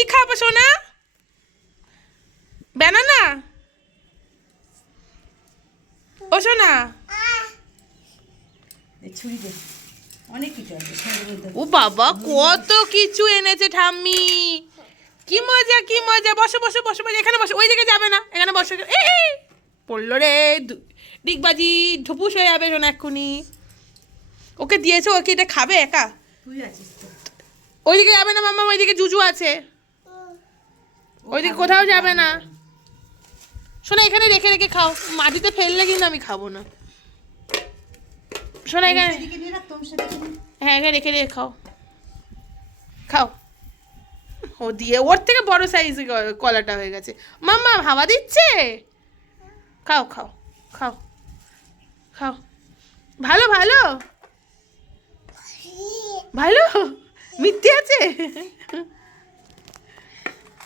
কি খাবো সোনা? ব্যানানা? ও সোনা, ছুরি দে, অনেক কিছু আছে। ও বাবা কত কিছু এনেছে ঠাম্মি। কি মজা কি মজা। বসো বসো বসো বসো, এখানে বসো, ওই দিকে যাবে না, এখানে বসো। এই পড়লো রে, ডিগবাজি ঢুপুস হয়ে যাবে শোনা এক্ষুনি। ওকে দিয়েছো, ওকে এটা খাবে একা? তুই আছিস তো। ওইদিকে যাবে না মাম্মা, ওইদিকে জুজু আছে, ওইদিকে কোথাও যাবে না। শোনা এখানে রেখে রেখে খাও, মাটিতে ফেললে কিন্তু আমি খাবো না। শোনা এখানে, হ্যাঁ এখানে রেখে রেখে খাও, খাও। ও দিয়ে ওর থেকে বড় সাইজ কলাটা হয়ে গেছে। মাম্মা হাওয়া দিচ্ছে, খাও খাও খাও খাও। ভালো ভালো ভালো, মিথ্যে আছে?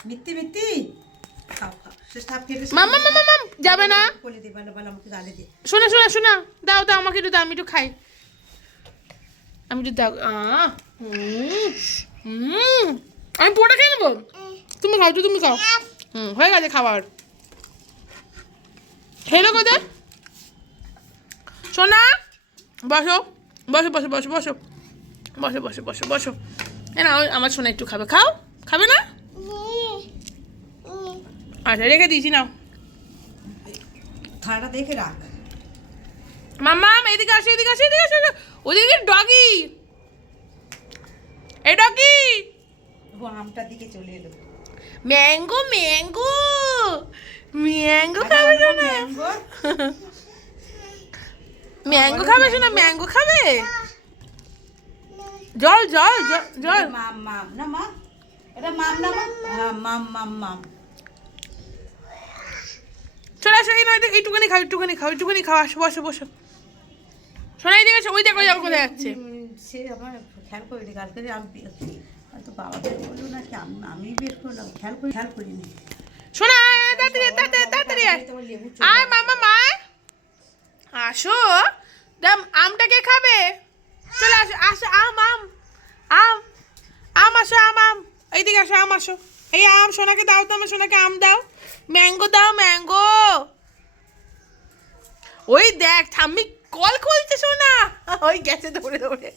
মিথ্যে মিথ্যে খাও খাও। মাম্মা মাম্মা মাম যাবে না। বলে দে, ভালো ভালো আমাকে গালে দে। শোনা শোনা শোনা, দাও দাও আমাকে একটু দাও, আমি একটু খাই, আমি একটু দাও। আমি পুরোটা খেয়ে নেবো, তুমি খাও, তুমি খাও। হয়ে গেছে খাবার, খেলো কোথায়? সোনা বসো বসো বসো বসো বসো বসো বসো বসো বসো। না আমার সোনা একটু খাবে, খাও, খাবে না? আচ্ছা রেখে দিয়েছি, নাও। থালাটা দেখে রাখ। মাম্মা এদিকে আসো, এদিকে আসো, এদিকে আসো। ওদিকে ডগি, এই ডগি। ও আমটার দিকে চলে এলো। ম্যাঙ্গো ম্যাঙ্গো ম্যাঙ্গো খাবে না? ম্যাঙ্গো খাবে শোনা, ম্যাঙ্গো খাবে? জল জল জল। মাম মাম না মা, এটা মাম না মা, হ্যাঁ মাম মাম মাম। চলে আসো, এই নয় এইটুখানি খাও, একটুখানি খাও, একটুখানি খাও, আসো বসো বসো। শোনা এই দিকে, ওই দেখো যাও কোথায় যাচ্ছে। সে আমার খেয়াল করিনি কালকে, আমি হয়তো বাবা বের করলো নাকি আমি বের করলাম, খেয়াল করিনি। শোনা তাড়াতাড়ি তাড়াতাড়ি তাড়াতাড়ি আয় মামা মা, আসো। আমটা কে খাবে? চলে আসো আসো, আম আম আম আম আসো, আম আম এইদিকে আসো, আম আসো। এই আম সোনাকে দাও তো, আমার সোনাকে আম দাও। ম্যাঙ্গো দাও, ম্যাঙ্গো। ওই দেখ ঠাম্মি কল খুলছে সোনা, ওই গেছে দৌড়ে দৌড়ে।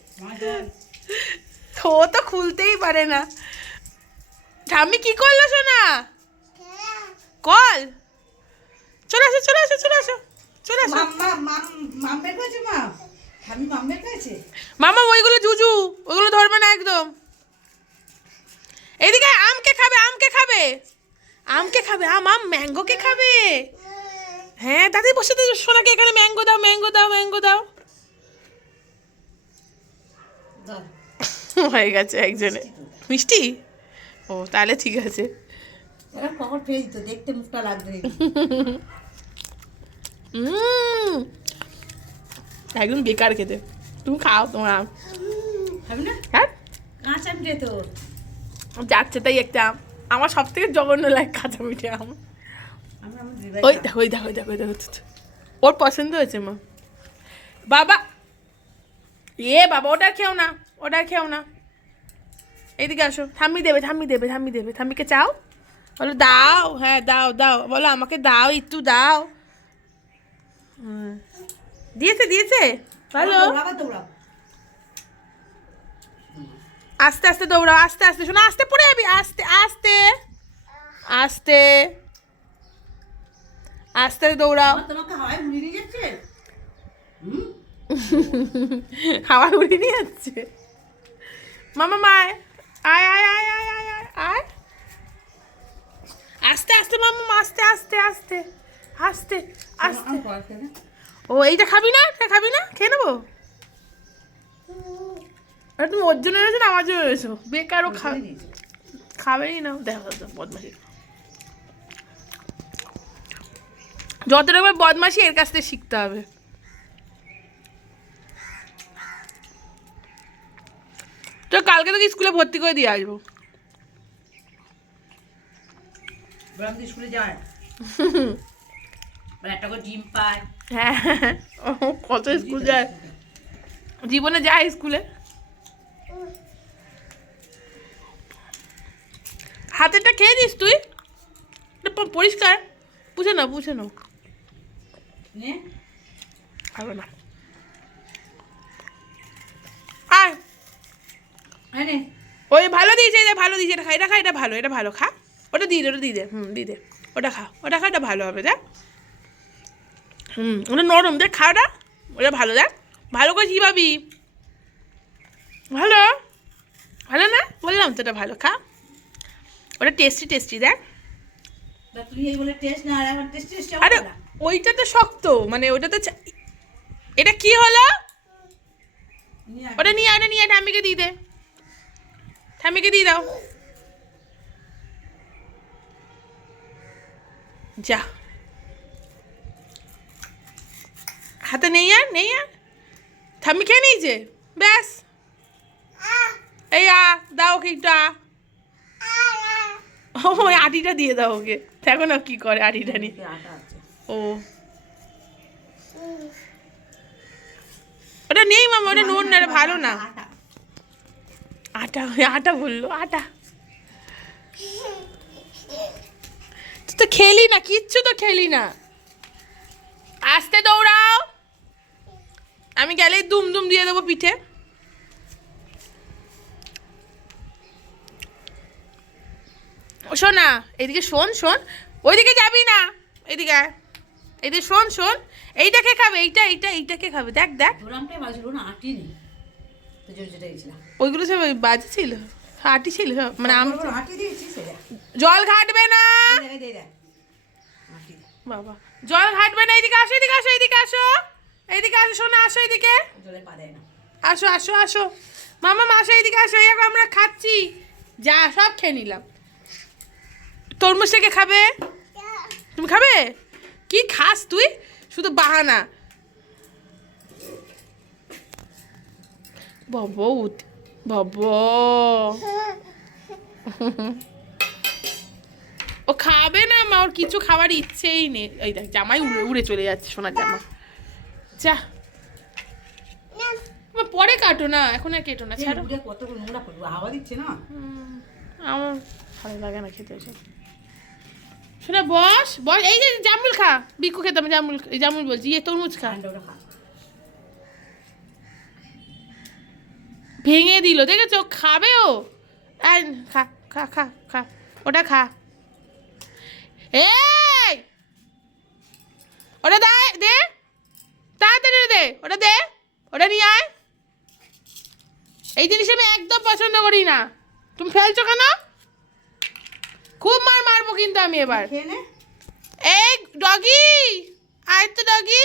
ও তো খুলতেই পারে না। ঠাম্মি কি করলো সোনা? কল। চলে আসো চলে আসো চলে আসো চলে আসো। মাম বের করেছে মা, আমি মাম বের করেছে। মামা ওইগুলো জুজু, ওইগুলো ধরবে না একদম। এদিকে আমকে খাবে, আমকে খাবে, আমকে খাবে, আম আম ম্যাঙ্গো কে খাবে। হ্যাঁ দাদি বসে তো, সোনাকে এখানে ম্যাঙ্গো দাও, ম্যাঙ্গো দাও, ম্যাঙ্গো দাও। হয়ে গেছে একজনে মিষ্টি। ও তাহলে ঠিক আছে। এবার কখন পেয়ে দিত, দেখতে মুখটা লাগবে। একদম বেকার খেতে। তুমি খাও তোমার আম। খাবি না? হ্যাঁ কাঁচা মিঠে তো যাচ্ছে তাই একটা আম। আমার সব থেকে জঘন্য লাগে কাঁচা মিঠে আম। আমরা ওই দেখো ওই দেখো ওই দেখো ওই দেখো, ওর পছন্দ হয়েছে মা। বাবা বাবা ওটা খেও না, ওটা খেও না। এইদিকে আসো, ঠাম্মি দেবে ঠাম্মি দেবে ঠাম্মি দেবে। ঠাম্মিকে চাও, বলো দাও, হ্যাঁ দাও দাও, বলো আমাকে দাও, একটু দাও। দিয়েছে দিয়েছে, ভালো। আস্তে আস্তে দৌড়াও, আস্তে আস্তে শোনো, আস্তে পড়ে যাবি, আস্তে আস্তে আস্তে আস্তে দৌড়াও। তোমাকে হাওয়ায় উড়িয়ে নিয়ে যাচ্ছে। হাওয়া উড়িয়ে নিয়ে যাচ্ছে। মামা মায় আয় আয় আয় আয় আয় আয় আয়, আস্তে আস্তে মামা, আস্তে আস্তে আস্তে আস্তে আস্তে। ও এইটা খাবি না, এটা খাবি না, খেয়ে নেবো। তুমি ওর জন্য এনেছো না আমার জন্য এনেছো? বেকারও খাবেই না। দেখো বদমাসি, যত রকমের বদমাসি এর কাছ থেকে শিখতে হবে। তো কালকে তোকে স্কুলে ভর্তি করে দিয়ে আসবো। স্কুলে যায়, একটা করে ডিম পায়। হ্যাঁ কত স্কুল যায়, জীবনে যায় স্কুলে। হাতেরটা খেয়ে দিস তুই, এটা পরিষ্কার, পুছে নাও পুছে নাও। নে খাবে না, আয় নে ওই ভালো দিয়েছে, এটা ভালো দিয়েছে, এটা খা, এটা খা, এটা ভালো, এটা ভালো, খা। ওটা দিয়ে দে, ওটা দিয়ে দে, দিয়ে দে, ওটা খা, ওটা খা, এটা ভালো হবে দেখ। ওটা নরম দেখ, খা ওটা, ওটা ভালো দেখ, ভালো করে চিবাবি, ভালো, ভালো না বললাম তো, এটা ভালো, খা, ওটা টেস্টি টেস্টি দেখ। তুই এই বলে টেস্ট না, আর এখন টেস্ট টেস্ট আরে ওইটা তো শক্ত, মানে ওটা তো এটা কি হলো, ওটা নিয়ে, ওটা নিয়ে ঠাম্মিকে দিয়ে দে, ঠাম্মিকে দিয়ে দাও, যা, হাতে নেই আর, নেই আর, ঠাম্মি খেয়ে নিয়েছে, ব্যাস, এই দাও ওকে একটু ওই আটিটা দিয়ে দাও ওকে, দেখো না কি করে আটিটা নিয়ে। আটা আছে। ও ওটা নেই মামা, ওটা নুন না, ওটা ভালো না। আটা আটা, আটা বললো, আটা। তুই তো খেলি না, কিচ্ছু তো খেলি না, আস্তে দৌড়াও, আমি গেলেই দুম দুম দিয়ে দেবো পিঠে। শোন না, এদিকে শোন, শোন, ওইদিকে যাবি না, এদিকে আয়, এদিকে শোন, শোন, এইটাকে খাবে, এইটা এইটা এইটাকে খাবে, দেখ দেখ, ধরামটাই বাজল না, আটি নেই তো, জোর যেটা গেছিলাম ওইগুলো সব বাজে ছিল, আটি ছিল সব, মানে আটি দিয়েছি সেটা জল ঘাটবে না দে দে আটি বাবা, জল ঘাটবে না, এদিকে আসো, এদিকে আসো, এদিকে আসো, এইদিকে আসো, শোনা আসো, এদিকে জলে পা দেয় না। আসো, আসো, আসো, মামা আসো, এদিকে আসো, এই আমরা খাচ্ছি, যা সব খেয়ে নিলাম। তরমুজ থেকে খাবে, তুমি খাবে, কি খাস তুই, শুধু বাহানা, বাবা বাবা, ও খাবে না মা, ওর কিছু খাওয়ার ইচ্ছেই নেই, এই দেখ জামাই উড়ে উড়ে চলে যাচ্ছে, সোনার জামা, যা পরে কাটো না, এখন আর কেটো না, ছাড়ো, কত নোংরা করবো, হাওয়া দিচ্ছে না। আমার ভালো লাগে না খেতে ওসব। শোনা বস বস, এই যে জামুল খা, বিকু খেতাম জামুল, জামুল বলছি, ইয়ে তরমুজ খা, ঠান্ডা খা ভেঙে দিল, দেখেছো, খাবে ও, এই খা খা খা খা, ওটা খা, এই ওটা দে, দে তাড়াতাড়ি দে, ওটা দে, ওটা নিয়ে আয়, এই জিনিস আমি একদম পছন্দ করি না, তুমি ফেলছো কেন, খুব মার মারবো কিন্তু আমি এবার। খেয়ে নে এই ডগি, আয় তো ডগি,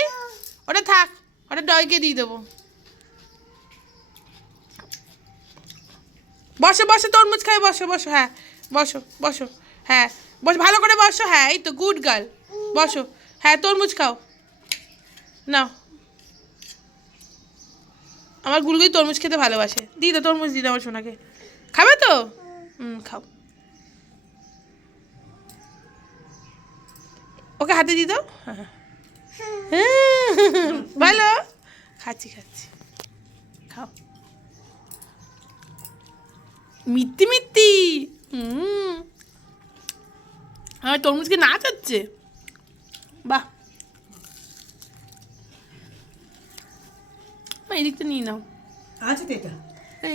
ওটা থাক, ওটা ডগিকে দিয়ে দেবো, বসো বসো, তরমুজ খাই, বসো বসো, হ্যাঁ বসো বসো, হ্যাঁ বসো, ভালো করে বসো, হ্যাঁ এই তো গুড গার্ল, বসো, হ্যাঁ তরমুজ খাও, নাও, আমার গুলগুলি তরমুজ খেতে ভালোবাসে, দিই তো তরমুজ, দিই আমার সোনাকে, খাবে তো, খাও, ওকে হাতে দিই দাও, হ্যাঁ ভালো, খাচ্ছি খাচ্ছি, খাও, মিত্তি মিত্তি, আমার তরমুজকে নাচ হচ্ছে, বাহ, এই দিকটা নিয়ে নাও, আছে তো এটা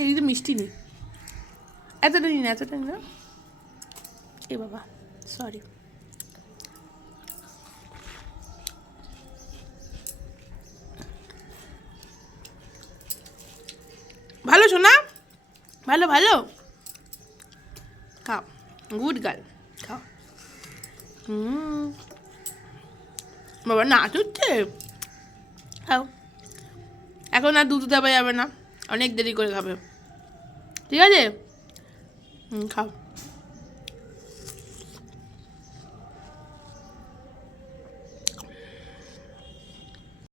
এই তো মিষ্টি নেই, এতটা নিই না, এতটা নিই না, এ বাবা সরি, ভালো শোনা, ভালো ভালো, খাও, গুড গার্ল, খাও, বাবা নাচ হচ্ছে, খাও, এখন আর দুধ দেওয়া যাবে না, অনেক দেরি করে খাবে, ঠিক আছে, খাও।